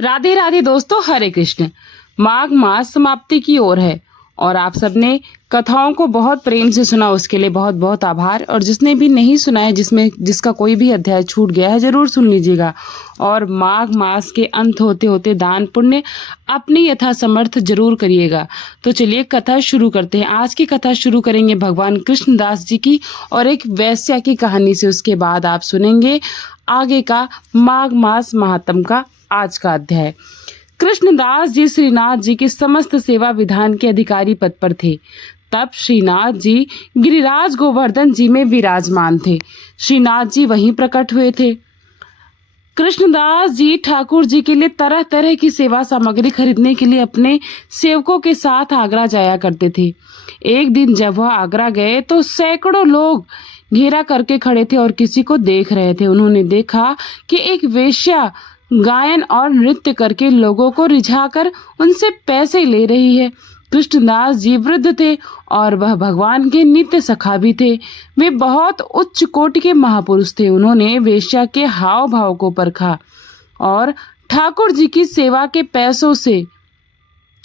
राधे राधे दोस्तों, हरे कृष्ण। माघ मास समाप्ति की ओर है और आप सबने कथाओं को बहुत प्रेम से सुना, उसके लिए बहुत बहुत आभार। और जिसने भी नहीं सुना है, जिसका कोई भी अध्याय छूट गया है, जरूर सुन लीजिएगा। और माघ मास के अंत होते होते दान पुण्य अपनी यथा समर्थ जरूर करिएगा। तो चलिए कथा शुरू करते हैं। आज की कथा शुरू करेंगे भगवान कृष्णदास जी की और एक वैश्या की कहानी से। उसके बाद आप सुनेंगे आगे का माघ मास महात्म का आज का अध्याय। कृष्णदास जी श्रीनाथ जी के समस्त सेवा विधान के अधिकारी पद पर थे। तब श्रीनाथ जी गिरिराज गोवर्धन जी में विराजमान थे। श्रीनाथ जी वहीं प्रकट हुए थे। कृष्णदास जी ठाकुर जी के लिए तरह तरह की सेवा सामग्री खरीदने के लिए अपने सेवकों के साथ आगरा जाया करते थे। एक दिन जब वह आगरा गए तो सैकड़ों लोग घेरा करके खड़े थे और किसी को देख रहे थे। उन्होंने देखा कि एक वेश्या गायन और नृत्य करके लोगों को रिझाकर उनसे पैसे ले रही है। कृष्णदास जी वृद्ध थे और वह भगवान के नित्य सखा भी थे। वे बहुत उच्च कोटि के महापुरुष थे। उन्होंने वेश्या के हाव भाव को परखा और ठाकुर जी की सेवा के पैसों से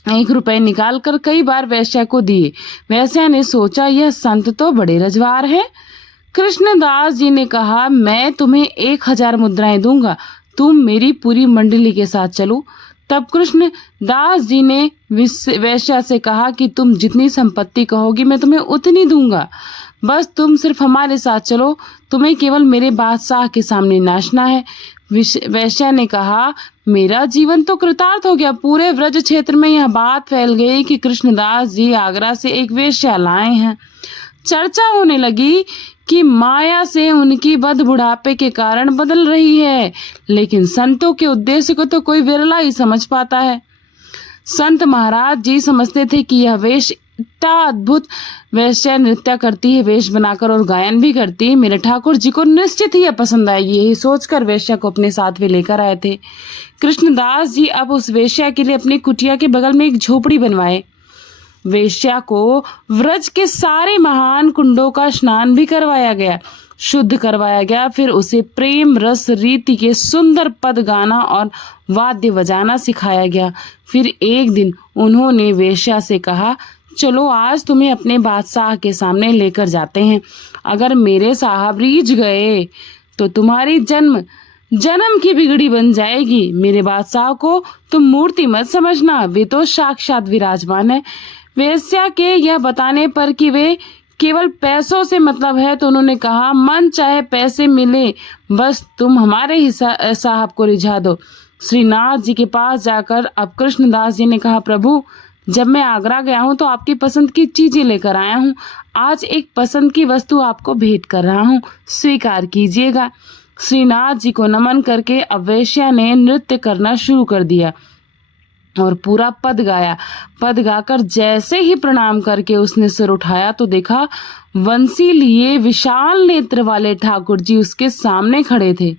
1 रुपए निकालकर कई बार वेश्या को दिए। वेश्या ने सोचा, यह संत तो बड़े रजवार है। कृष्णदास जी ने कहा, मैं तुम्हें 1000 मुद्राएं दूंगा, तुम मेरी पूरी मंडली के साथ चलो। तब कृष्णदास जी ने वेश्या से कहा कि तुम जितनी संपत्ति कहोगी मैं तुम्हें उतनी दूंगा, बस तुम सिर्फ हमारे साथ चलो, तुम्हें केवल मेरे बादशाह के सामने नाचना है। वेश्या ने कहा, मेरा जीवन तो कृतार्थ हो गया। पूरे व्रज क्षेत्र में यह बात फैल गई कि कृष्णदास जी आगरा से एक वेश्या लाए हैं। चर्चा होने लगी कि माया से उनकी बद बुढ़ापे के कारण बदल रही है, लेकिन संतों के उद्देश्य को तो कोई विरला ही समझ पाता है। संत महाराज जी समझते थे कि यह वेश इतना अद्भुत, वेश्या नृत्य करती है वेश बनाकर और गायन भी करती है, मेरे ठाकुर जी को निश्चित ही यह पसंद आएगी। यही सोचकर वेश्या को अपने साथ वे लेकर आए थे। कृष्णदास जी अब उस वेश्या के लिए अपनी कुटिया के बगल में एक झोपड़ी बनवाए। वेश्या को व्रज के सारे महान कुंडों का स्नान भी करवाया गया, शुद्ध करवाया गया। फिर उसे प्रेम रस रीति के सुंदर पद गाना और वाद्य बजाना सिखाया गया। फिर एक दिन उन्होंने वेश्या से कहा, चलो आज तुम्हें अपने बादशाह के सामने लेकर जाते हैं। अगर मेरे साहब रीझ गए तो तुम्हारी जन्म की बिगड़ी बन जाएगी। मेरे बादशाह को तुम मूर्ति मत समझना, वे तो साक्षात विराजमान है। वेश्या के यह बताने पर कि वे केवल पैसों से मतलब है, तो उन्होंने कहा, मन चाहे पैसे मिले, बस तुम हमारे ही साहब को रिझा दो। श्रीनाथ जी के पास जाकर अब कृष्णदास जी ने कहा, प्रभु जब मैं आगरा गया हूँ तो आपकी पसंद की चीजें लेकर आया हूँ। आज एक पसंद की वस्तु आपको भेंट कर रहा हूँ, स्वीकार कीजिएगा। श्रीनाथ जी को नमन करके अब वेश्या ने नृत्य करना शुरू कर दिया और पूरा पद गाया। पद गाकर जैसे ही प्रणाम करके उसने सिर उठाया तो देखा वंशी लिए विशाल नेत्र वाले ठाकुर जी उसके सामने खड़े थे।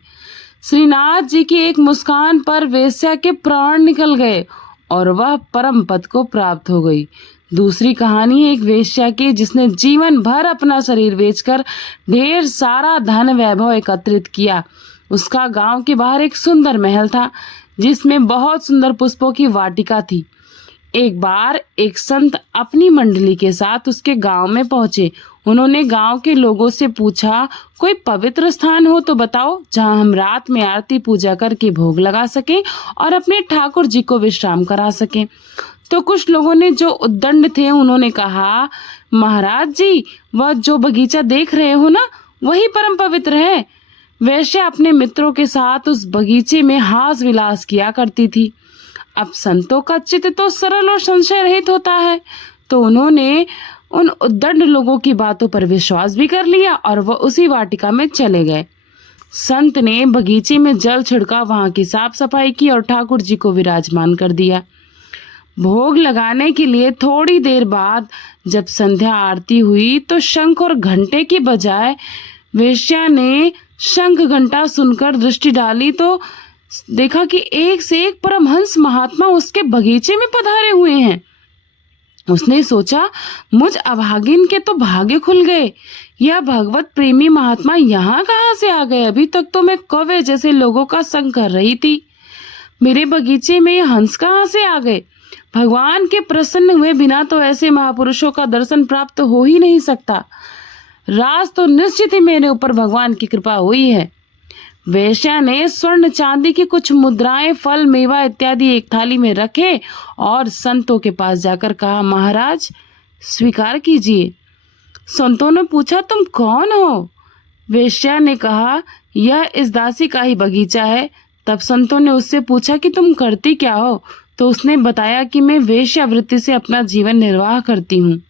श्रीनाथ जी की एक मुस्कान पर वेश्या के प्राण निकल गए और वह परम पद को प्राप्त हो गई। दूसरी कहानी एक वेश्या की जिसने जीवन भर अपना शरीर बेचकर ढेर सारा धन वैभव एकत्रित किया। उसका गांव के बाहर एक सुंदर महल था जिसमें बहुत सुंदर पुष्पों की वाटिका थी। एक बार एक संत अपनी मंडली के साथ उसके गांव में पहुंचे। उन्होंने गांव के लोगों से पूछा, कोई पवित्र स्थान हो तो बताओ जहां हम रात में आरती पूजा करके भोग लगा सकें और अपने ठाकुर जी को विश्राम करा सकें। तो कुछ लोगों ने जो उद्दंड थे उन्होंने कहा, महाराज जी वह जो बगीचा देख रहे हो ना, वही परम पवित्र है। वेश्या अपने मित्रों के साथ उस बगीचे में हास विलास किया करती थी। अब संतों का चित्त तो सरल और संशय रहित होता है, तो उन्होंने उन उद्दंड लोगों की बातों पर विश्वास भी कर लिया और वह उसी वाटिका में चले गए। संत ने बगीचे में जल छिड़का, वहां की साफ सफाई की और ठाकुर जी को विराजमान कर दिया। भोग लगाने के लिए थोड़ी देर बाद जब संध्या आरती हुई तो शंख और घंटे की बजाय वेश्या ने शंख घंटा सुनकर दृष्टि डाली तो देखा कि एक से एक परमहंस महात्मा उसके बगीचे में पधारे हुए हैं। उसने सोचा, मुझ अभागिन के तो भाग्य खुल गए। यह भगवत प्रेमी महात्मा यहाँ कहाँ से आ गए? अभी तक तो मैं कौवे जैसे लोगों का संग कर रही थी। मेरे बगीचे में ये हंस कहाँ से आ गए? भगवान के प्रसन्न हुए बिना तो ऐसे महापुरुषों का दर्शन प्राप्त हो ही नहीं सकता। राज तो निश्चित ही मेरे ऊपर भगवान की कृपा हुई है। वेश्या ने स्वर्ण चांदी की कुछ मुद्राएं, फल, मेवा इत्यादि एक थाली में रखे और संतों के पास जाकर कहा, महाराज स्वीकार कीजिए। संतों ने पूछा, तुम कौन हो? वेश्या ने कहा, यह इस दासी का ही बगीचा है। तब संतों ने उससे पूछा कि तुम करती क्या हो? तो उसने बताया कि मैं वेश्यावृत्ति से अपना जीवन निर्वाह करती हूँ।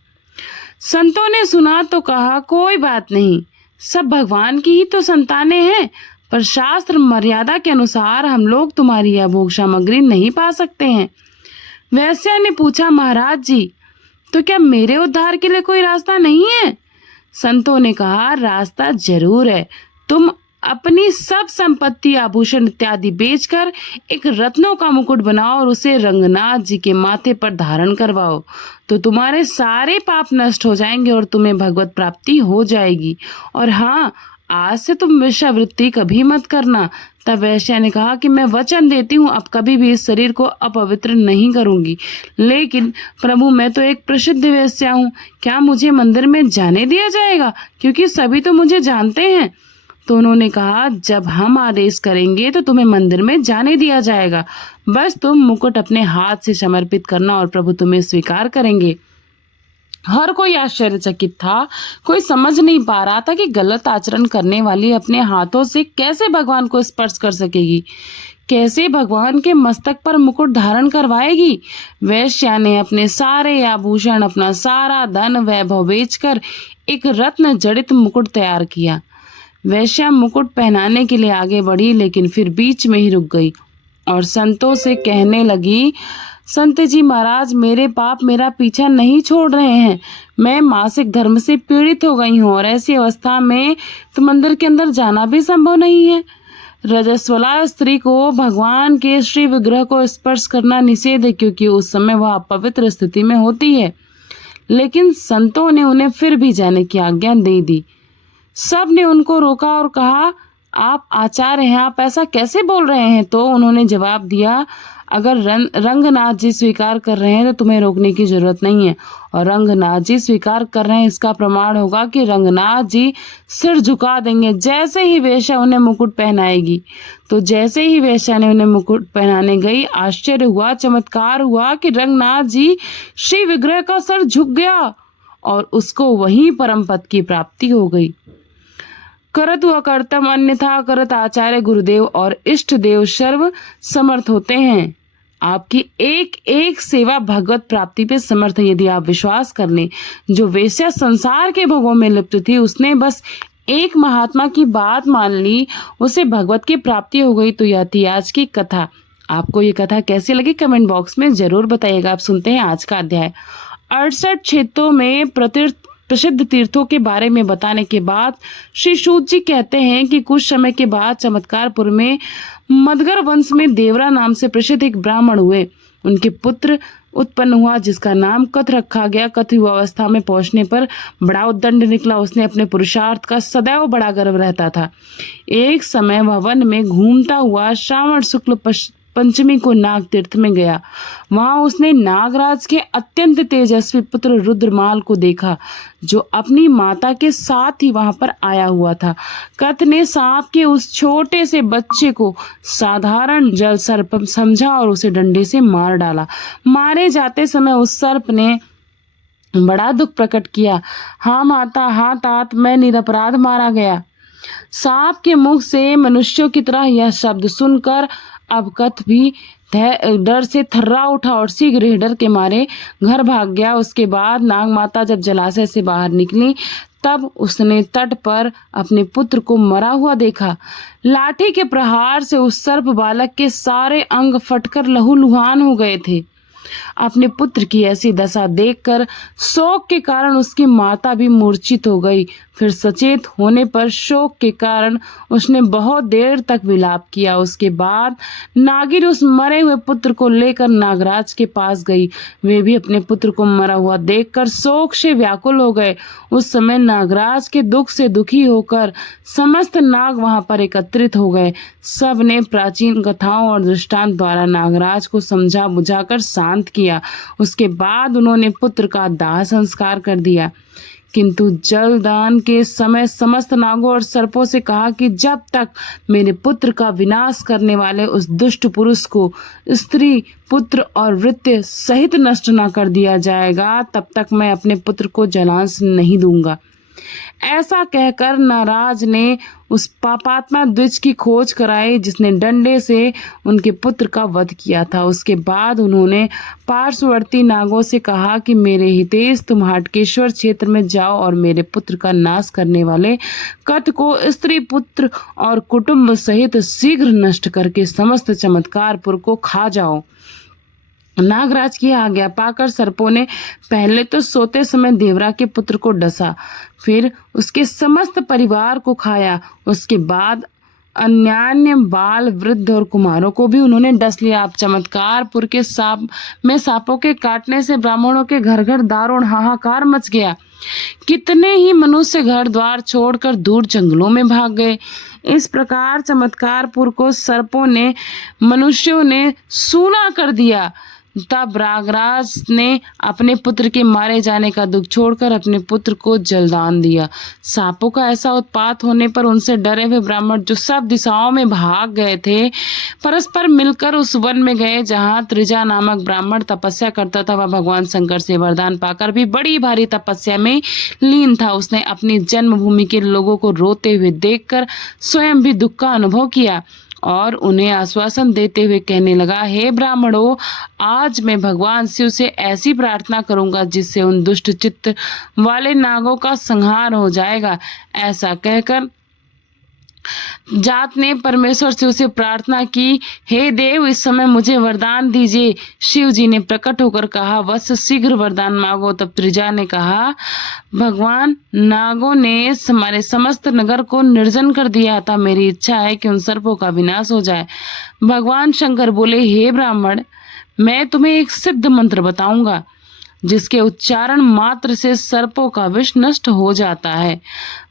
संतों ने सुना तो कहा, कोई बात नहीं, सब भगवान की ही तो संतानें हैं, पर शास्त्र मर्यादा के अनुसार हम लोग तुम्हारी यह भोग सामग्री नहीं पा सकते हैं। वैश्या ने पूछा, महाराज जी, तो क्या मेरे उद्धार के लिए कोई रास्ता नहीं है? संतों ने कहा, रास्ता जरूर है। तुम अपनी सब संपत्ति, आभूषण इत्यादि बेचकर एक रत्नों का मुकुट बनाओ और उसे रंगनाथ जी के माथे पर धारण करवाओ, तो तुम्हारे सारे पाप नष्ट हो जाएंगे और तुम्हें भगवत प्राप्ति हो जाएगी। और हाँ, आज से तुम वेश्यावृत्ति कभी मत करना। तब वेश्या ने कहा कि मैं वचन देती हूँ, अब कभी भी इस शरीर को अपवित्र नहीं करूंगी। लेकिन प्रभु, मैं तो एक प्रसिद्ध वेश्या हूँ, क्या मुझे मंदिर में जाने दिया जाएगा? क्योंकि सभी तो मुझे जानते हैं। तो उन्होंने कहा, जब हम आदेश करेंगे तो तुम्हें मंदिर में जाने दिया जाएगा। बस तुम मुकुट अपने हाथ से समर्पित करना और प्रभु तुम्हें स्वीकार करेंगे। हर कोई आश्चर्यचकित था। कोई समझ नहीं पा रहा था कि गलत आचरण करने वाली अपने हाथों से कैसे भगवान को स्पर्श कर सकेगी, कैसे भगवान के मस्तक पर मुकुट धारण करवाएगी। वैश्या ने अपने सारे आभूषण, अपना सारा धन वैभव बेचकर एक रत्न जड़ित मुकुट तैयार किया। वैश्या मुकुट पहनाने के लिए आगे बढ़ी, लेकिन फिर बीच में ही रुक गई और संतों से कहने लगी, संत जी महाराज, मेरे पाप मेरा पीछा नहीं छोड़ रहे हैं। मैं मासिक धर्म से पीड़ित हो गई हूँ और ऐसी अवस्था में तो मंदिर के अंदर जाना भी संभव नहीं है। रजस्वला स्त्री को भगवान के श्री विग्रह को स्पर्श करना निषेध है, क्योंकि उस समय वह अपवित्र स्थिति में होती है। लेकिन संतों ने उन्हें फिर भी जाने की आज्ञा दे दी। सब ने उनको रोका और कहा, आप आचार्य हैं, आप ऐसा कैसे बोल रहे हैं? तो उन्होंने जवाब दिया, अगर रंगनाथ जी स्वीकार कर रहे हैं तो तुम्हें रोकने की जरूरत नहीं है। और रंगनाथ जी स्वीकार कर रहे हैं, इसका प्रमाण होगा कि रंगनाथ जी सिर झुका देंगे जैसे ही वेश्या उन्हें मुकुट पहनाएगी। तो जैसे ही वेश्या ने उन्हें मुकुट पहनाने गई, आश्चर्य हुआ, चमत्कार हुआ कि रंगनाथ जी श्री विग्रह का सर झुक गया और उसको वहीं परम पद की प्राप्ति हो गई। करत हुआ कर्तम अन्यथा करत आचार्य गुरुदेव और इष्ट देव सर्व समर्थ होते हैं। आपकी एक एक सेवा भगवत प्राप्ति पे समर्थ है। यदि आप विश्वास कर लें, जो वेश्या संसार के भोगों में लिप्त थी, उसने बस एक महात्मा की बात मान ली, उसे भगवत की प्राप्ति हो गई। तो यह थी आज की कथा। आपको ये कथा कैसी लगी कमेंट बॉक्स में जरूर बताइएगा। आप सुनते हैं आज का अध्याय। 68 क्षेत्रों में प्रसिद्ध तीर्थों के बारे में बताने के बाद श्री सूत जी कहते हैं कि कुछ समय के बाद चमत्कारपुर में मदगर वंश में देवरा नाम से प्रसिद्ध एक ब्राह्मण हुए। उनके पुत्र उत्पन्न हुआ जिसका नाम कथ रखा गया। कथ युवावस्था में पहुंचने पर बड़ा उद्दंड निकला। उसने अपने पुरुषार्थ का सदैव बड़ा गर्व रहता था। एक समय वह वन में घूमता हुआ श्रावण शुक्ल पंचमी को नाग तीर्थ में गया। वहां उसने नागराज के अत्यंत तेजस्वी पुत्र रुद्रमाल को देखा, जो अपनी माता के साथ ही वहां पर आया हुआ था। कथ ने सांप के उस छोटे से बच्चे को साधारण जल सर्प समझा और उसे डंडे से मार डाला। मारे जाते समय उस सर्प ने बड़ा दुख प्रकट किया। हाँ माता, हाँ तात, मैं निरपराध मारा गया। सांप के मुख से मनुष्यों की तरह यह शब्द सुनकर अब कथ भी डर से थर्रा उठा और शीघ्र ही डर के मारे घर भाग गया। उसके बाद नाग माता जब जलाशय से बाहर निकली, तब उसने तट पर अपने पुत्र को मरा हुआ देखा। लाठी के प्रहार से उस सर्प बालक के सारे अंग फटकर लहूलुहान हो गए थे। अपने पुत्र की ऐसी दशा देखकर शोक के कारण उसकी माता भी मूर्छित हो गई। फिर सचेत होने पर शोक के कारण उसने बहुत देर तक विलाप किया। उसके बाद नागिन उस मरे हुए पुत्र को लेकर नागराज के पास गई। वे भी अपने पुत्र को मरा हुआ देखकर शोक से व्याकुल हो गए। उस समय नागराज के दुख से दुखी होकर समस्त नाग वहां पर एकत्रित हो गए। सब ने प्राचीन कथाओं और दृष्टांत द्वारा नागराज को समझा बुझाकर शांत किया। उसके बाद उन्होंने पुत्र का दाह संस्कार कर दिया। किंतु जलदान के समय समस्त नागों और सर्पों से कहा कि जब तक मेरे पुत्र का विनाश करने वाले उस दुष्ट पुरुष को स्त्री पुत्र और वृत्य सहित नष्ट न कर दिया जाएगा, तब तक मैं अपने पुत्र को जलांश नहीं दूंगा। ऐसा कहकर नाराज ने उस पापात्मा द्विज की खोज कराई जिसने डंडे से उनके पुत्र का वध किया था। उसके बाद उन्होंने पार्श्ववर्ती नागों से कहा कि मेरे हितेश तुम हाटकेश्वर क्षेत्र में जाओ और मेरे पुत्र का नाश करने वाले कथ को स्त्री पुत्र और कुटुंब सहित शीघ्र नष्ट करके समस्त चमत्कारपुर को खा जाओ। नागराज की आज्ञा पाकर सर्पों ने पहले तो सोते समय देवरा के पुत्र को डसा, फिर उसके समस्त परिवार को खाया। उसके बाद अन्यान्य बाल वृद्ध और कुमारों को भी उन्होंने डस लिया। अब चमत्कारपुर के सांपों के काटने से ब्राह्मणों के घर घर दारुण हाहाकार मच गया। कितने ही मनुष्य घर द्वार छोड़कर दूर जंगलों में भाग गए। इस प्रकार चमत्कारपुर को सर्पों ने मनुष्यों ने सूना कर दिया। तब नागराज ने अपने पुत्र के मारे जाने का दुख छोड़कर अपने पुत्र को जलदान दिया। सांपों का ऐसा उत्पात होने पर उनसे डरे हुए ब्राह्मण जो सब दिशाओं में भाग गए थे, परस्पर मिलकर उस वन में गए जहाँ त्रिजा नामक ब्राह्मण तपस्या करता था। वह भगवान शंकर से वरदान पाकर भी बड़ी भारी तपस्या में लीन था। उसने अपनी जन्मभूमि के लोगों को रोते हुए देखकर स्वयं भी दुख का अनुभव किया और उन्हें आश्वासन देते हुए कहने लगा, हे ब्राह्मणों, आज मैं भगवान शिव से ऐसी प्रार्थना करूंगा जिससे उन दुष्ट चित्त वाले नागों का संहार हो जाएगा। ऐसा कहकर जात ने परमेश्वर शिव से प्रार्थना की, हे देव, इस समय मुझे वरदान दीजिए। शिव जी ने प्रकट होकर कहा, वत्स शीघ्र वरदान मांगो। तब त्रिजा ने कहा, भगवान, नागों ने हमारे समस्त नगर को निर्जन कर दिया था। मेरी इच्छा है कि उन सर्पों का विनाश हो जाए। भगवान शंकर बोले, हे ब्राह्मण, मैं तुम्हें एक सिद्ध मंत्र बताऊंगा जिसके उच्चारण मात्र से सर्पों का विष नष्ट हो जाता है।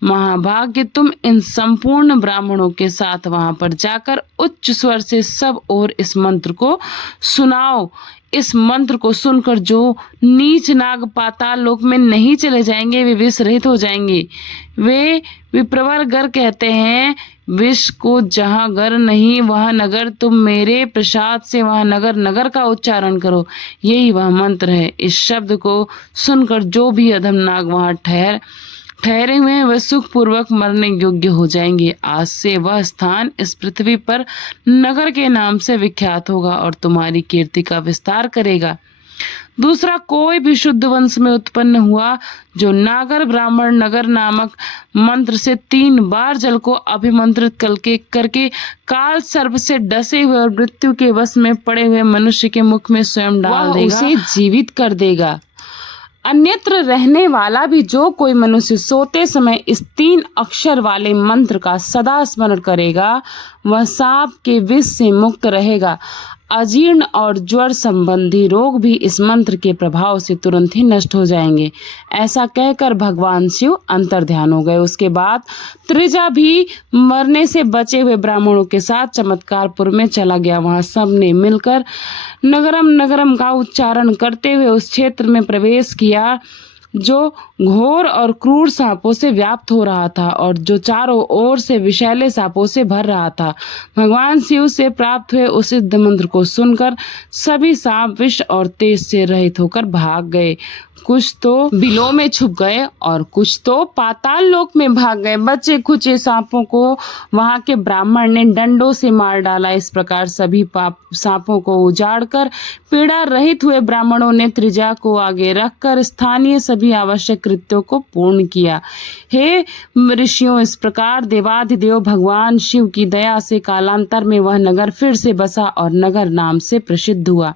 महाभाग्य, तुम इन संपूर्ण ब्राह्मणों के साथ वहां पर जाकर उच्च स्वर से सब और इस मंत्र को सुनाओ। इस मंत्र को सुनकर जो नीच नाग पाताल लोक में नहीं चले जाएंगे वे विष रहित हो जाएंगे। वे विप्रवर गर कहते हैं, विष को जहाँ गर नहीं वह नगर, तुम मेरे प्रसाद से वह नगर नगर का उच्चारण करो। यही वह मंत्र है। इस शब्द को सुनकर जो भी अधम नाग वहां ठहरे हुए हैं वह सुख पूर्वक मरने योग्य हो जाएंगे। आज से वह स्थान इस पृथ्वी पर नगर के नाम से विख्यात होगा और तुम्हारी कीर्ति का विस्तार करेगा। दूसरा कोई भी शुद्ध वंश में उत्पन्न हुआ जो नागर ब्राह्मण नगर नामक मंत्र से 3 बार जल को अभिमंत्रित करके काल सर्प से डसे हुए और मृत्यु के वश में पड़े हुए मनुष्य के मुख में स्वयं डाल देगा, उसे जीवित कर देगा। अन्यत्र रहने वाला भी जो कोई मनुष्य सोते समय इस 3 अक्षर वाले मंत्र का सदा स्मरण करेगा वह सांप के विष से मुक्त रहेगा। अजीर्ण और ज्वर संबंधी रोग भी इस मंत्र के प्रभाव से तुरंत ही नष्ट हो जाएंगे। ऐसा कहकर भगवान शिव अंतर्ध्यान हो गए। उसके बाद त्रिजा भी मरने से बचे हुए ब्राह्मणों के साथ चमत्कारपुर में चला गया। वहां सब ने मिलकर नगरम नगरम का उच्चारण करते हुए उस क्षेत्र में प्रवेश किया जो घोर और क्रूर सांपों से व्याप्त हो रहा था और जो चारों ओर से विषैले सांपों से भर रहा था। भगवान शिव से प्राप्त हुए उस सिद्ध मंत्र को सुनकर सभी सांप विष और तेज से रहित होकर भाग गए। कुछ तो बिलों में छुप गए और कुछ तो पाताल लोक में भाग गए। बचे खुचे सांपों को वहां के ब्राह्मण ने डंडों से मार डाला। इस प्रकार सभी सांपों को उजाड़कर पीड़ा रहित हुए ब्राह्मणों ने त्रिजा को आगे रखकर स्थानीय सभी आवश्यक कृत्यों को पूर्ण किया। हे ऋषियों, इस प्रकार देवाधिदेव भगवान शिव की दया से कालांतर में वह नगर फिर से बसा और नगर नाम से प्रसिद्ध हुआ।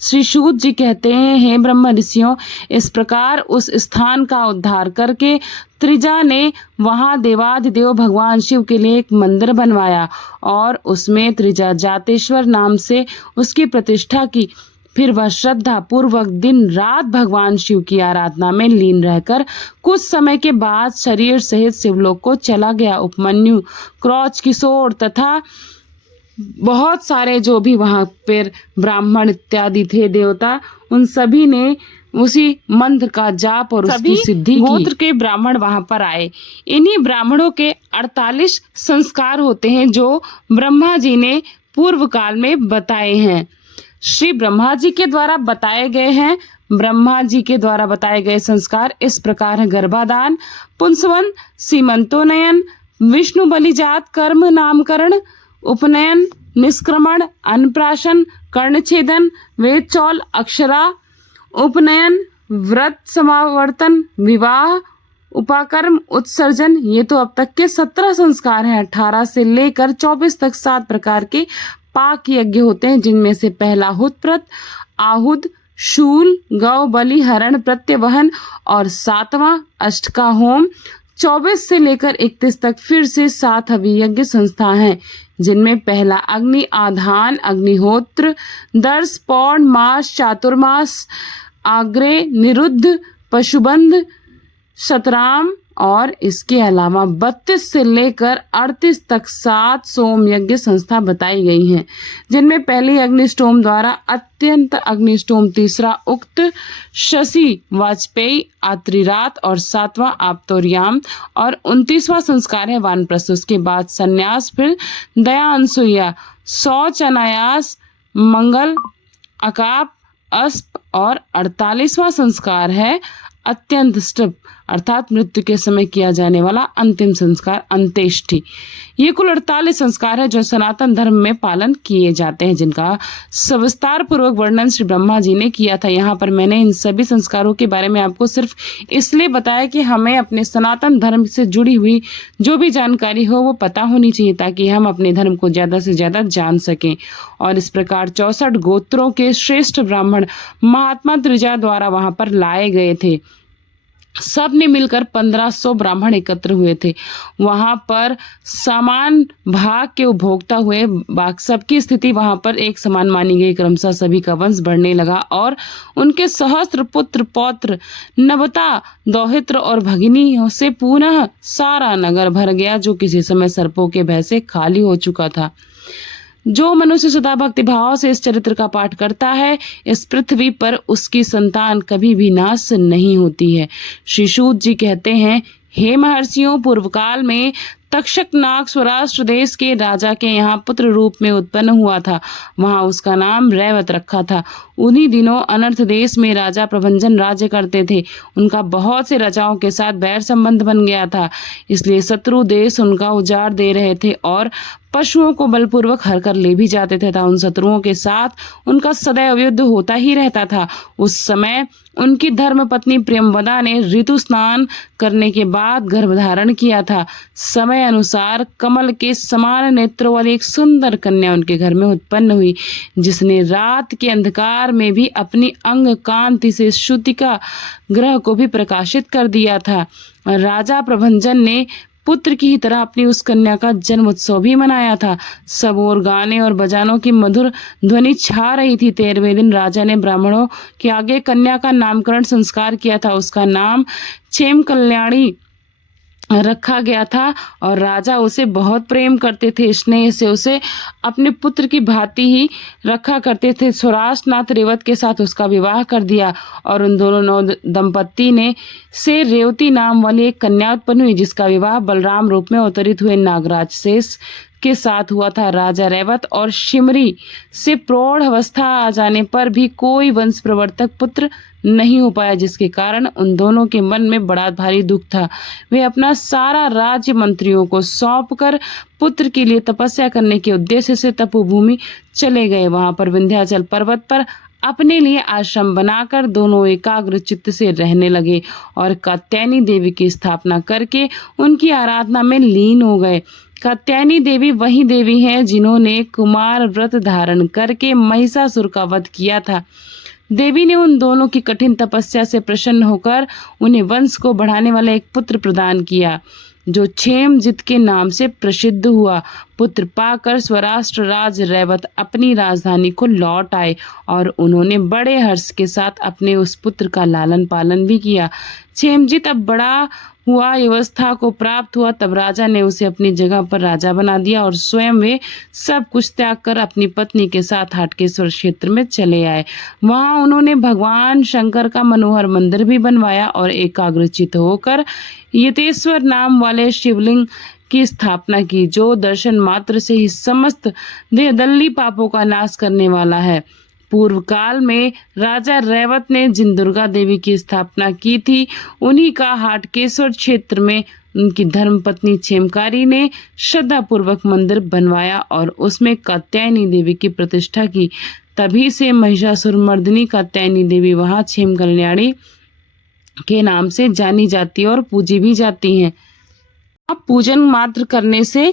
श्री सूत जी कहते हैं, हे ब्रह्म ऋषियों, इस प्रकार उस स्थान का उद्धार करके त्रिजा ने वहां देवाधिदेव भगवान शिव के लिए एक मंदिर बनवाया और उसमें त्रिजा जातेश्वर नाम से उसकी प्रतिष्ठा की। फिर वह श्रद्धा पूर्वक दिन रात भगवान शिव की आराधना में लीन रहकर कुछ समय के बाद शरीर सहित शिवलोक को चला गया। उपमन्यु, क्रौच, किशोर तथा बहुत सारे जो भी वहां पर ब्राह्मण इत्यादि थे देवता, उन सभी ने उसी मंत्र का जाप और उसकी सिद्धि की। गोत्र के ब्राह्मण वहां पर आए। इन्हीं ब्राह्मणों के 48 संस्कार होते हैं जो ब्रह्मा जी ने पूर्व काल में बताए हैं। श्री ब्रह्मा जी के द्वारा बताए गए हैं। ब्रह्मा जी के द्वारा बताए गए संस्कार इस प्रकार है: गर्भाधान, पुंसवन, सीमंतोनयन, विष्णु बलिजात, कर्म नामकरण, उपनयन, निष्क्रमण, अन्नप्राशन, कर्णछेदन, वेदचौल, अक्षरा, उपनयन, व्रत समावर्तन, विवाह, उपाकर्म, उत्सर्जन। ये तो अब तक के 17 संस्कार हैं। 18 से लेकर 24 तक 7 प्रकार के पाक यज्ञ होते हैं, जिनमें से पहला हुतप्रत, आहुद, शूल, गौ बलि, हरण प्रत्यवहन और 7वां अष्टका होम। 24 से लेकर 31 तक फिर से 7 अभियज्ञ संस्था हैं, जिनमें पहला अग्नि आधान, अग्निहोत्र, दर्श, पौर्ण, मास, चातुर्मास, आग्रे, निरुद्ध, पशुबंध, शतराम और इसके अलावा 32 से लेकर 38 तक 7 सोम यज्ञ संस्था बताई गई हैं, जिनमें पहली अग्निष्टोम द्वारा अत्यंत अग्निष्टोम, तीसरा उक्त शशि वाजपेयी आत्रिरात और 7वां आप्तोर्याम और 29वां संस्कार है वानप्रस्थ। उसके बाद संन्यास, फिर दया, अनसुईया, शौच, अनायास, मंगल, अकाप, अस्प और 48वां संस्कार है अत्यंत स्तृप, अर्थात मृत्यु के समय किया जाने वाला अंतिम संस्कार अंत्येष्टि। ये कुल 48 संस्कार है जो सनातन धर्म में पालन किए जाते हैं, जिनका सविस्तार पूर्वक वर्णन श्री ब्रह्मा जी ने किया था। यहाँ पर मैंने इन सभी संस्कारों के बारे में आपको सिर्फ इसलिए बताया कि हमें अपने सनातन धर्म से जुड़ी हुई जो भी जानकारी हो वो पता होनी चाहिए, ताकि हम अपने धर्म को ज्यादा से ज्यादा जान सकें। और इस प्रकार 64 गोत्रों के श्रेष्ठ ब्राह्मण महात्मा त्रिजा द्वारा वहां पर लाए गए थे। सब ने मिलकर 1500 ब्राह्मण एकत्र हुए थे। वहां पर समान भाग के उपभोक्ता हुए। सबकी स्थिति वहां पर एक समान मानी गई। क्रमशः सभी का वंश बढ़ने लगा और उनके सहस्त्र पुत्र पौत्र, नवता, दौहित्र और भगिनी से पुनः सारा नगर भर गया, जो किसी समय सर्पों के भय से खाली हो चुका था। जो मनुष्य सदा भक्ति भाव से इस चरित्र का पाठ करता है, इस पृथ्वी पर उसकी संतान कभी भी नाश नहीं होती है। श्री सूत जी कहते हैं, हे महर्षियों, पूर्व काल में तक्षक नाग स्वराष्ट्र देश के राजा के यहाँ पुत्र रूप में उत्पन्न हुआ था। वहां उसका नाम रैवत रखा था। उन्हीं दिनों अनर्थ देश में राजा प्रभंजन राज्य करते थे। उनका बहुत से राजाओं के साथ बैर संबंध बन गया था, इसलिए शत्रु देश उनका उजाड़ दे रहे थे और पशुओं को बलपूर्वक हर कर ले भी जाते थे। उन शत्रुओं के साथ उनका सदैव युद्ध होता ही रहता था। उस समय उनकी धर्म पत्नी प्रियंवदा ने ऋतु स्नान करने के बाद गर्भधारण किया था। समय अनुसार कमल के समान नेत्रों वाली एक सुंदर कन्या उनके घर में उत्पन्न हुई, जिसने रात के अंधकार में भी अपनी अंग कांति से श्रुतिका ग्रह को भी प्रकाशित कर दिया था। राजा प्रभंजन ने पुत्र की ही तरह अपनी उस कन्या का जन्म उत्सव भी मनाया था। सब ओर गाने और बजानों की मधुर ध्वनि छा रही थी। 13वें दिन राजा ने ब्राह्मणों के आगे कन्या का नामकरण संस्कार किया था। उसका नाम क्षेम कल्याणी रखा गया था और राजा उसे बहुत प्रेम करते थे। स्नेह से उसे अपने पुत्र की भांति ही रखा करते थे। स्वराष्ट्रनाथ रेवत के साथ उसका विवाह कर दिया और उन दोनों दंपत्ति ने से रेवती नाम वाली एक कन्या उत्पन्न हुई, जिसका विवाह बलराम रूप में अवतरित हुए नागराज शेष के साथ हुआ था। राजा रेवत और शिमरी से प्रौढ़ अवस्था आ जाने पर भी कोई वंश प्रवर्तक पुत्र नहीं हो पाया, जिसके कारण उन दोनों के मन में बड़ा भारी दुख था। वे अपना सारा राज्य मंत्रियों को सौंपकर पुत्र के लिए तपस्या करने के उद्देश्य से तपोभूमि चले गए। वहां पर विंध्याचल पर्वत पर अपने लिए आश्रम बनाकर दोनों एकाग्र चित्त से रहने लगे और कात्यायनी देवी की स्थापना करके उनकी आराधना में लीन हो गए। कात्यायनी देवी वही देवी है जिन्होंने कुमार व्रत धारण करके महिषासुर का वध किया था। देवी ने उन दोनों की कठिन तपस्या से प्रसन्न होकर उन्हें वंश को बढ़ाने वाला एक पुत्र प्रदान किया जो क्षेमजित के नाम से प्रसिद्ध हुआ। पुत्र पाकर स्वराष्ट्र राज रैवत अपनी राजधानी को लौट आए और उन्होंने बड़े हर्ष के साथ अपने उस पुत्र का लालन पालन भी किया। क्षेमजित अब बड़ा हुआ, अवस्था को प्राप्त हुआ, तब राजा ने उसे अपनी जगह पर राजा बना दिया और स्वयं वे सब कुछ त्याग कर अपनी पत्नी के साथ हाटकेश्वर क्षेत्र में चले आए। वहां उन्होंने भगवान शंकर का मनोहर मंदिर भी बनवाया और एकाग्रचित होकर यतेश्वर नाम वाले शिवलिंग की स्थापना की जो दर्शन मात्र से ही समस्त देहदल्ली पापों का नाश करने वाला है। पूर्व काल में राजा रैवत ने जिन दुर्गा देवी की स्थापना की थी उन्हीं का हाटकेश्वर क्षेत्र में उनकी धर्मपत्नी क्षेमकारी ने श्रद्धा पूर्वक मंदिर बनवाया और उसमें कात्यायनी देवी की प्रतिष्ठा की। तभी से महिषासुर मर्दिनी कात्यायनी देवी वहां क्षेम कल्याणी के नाम से जानी जाती है और पूजी भी जाती हैं। अब पूजन मात्र करने से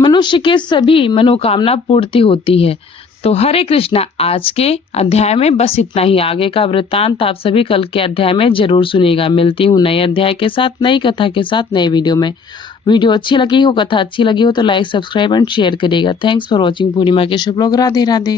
मनुष्य के सभी मनोकामना पूर्ति होती है। तो हरे कृष्णा, आज के अध्याय में बस इतना ही। आगे का वृत्तांत आप सभी कल के अध्याय में जरूर सुनिएगा। मिलती हूँ नए अध्याय के साथ, नई कथा के साथ, नए वीडियो में। वीडियो अच्छी लगी हो, कथा अच्छी लगी हो तो लाइक, सब्सक्राइब एंड शेयर करिएगा। Thanks for watching. पूर्णिमा के शुभ लोग। राधे राधे।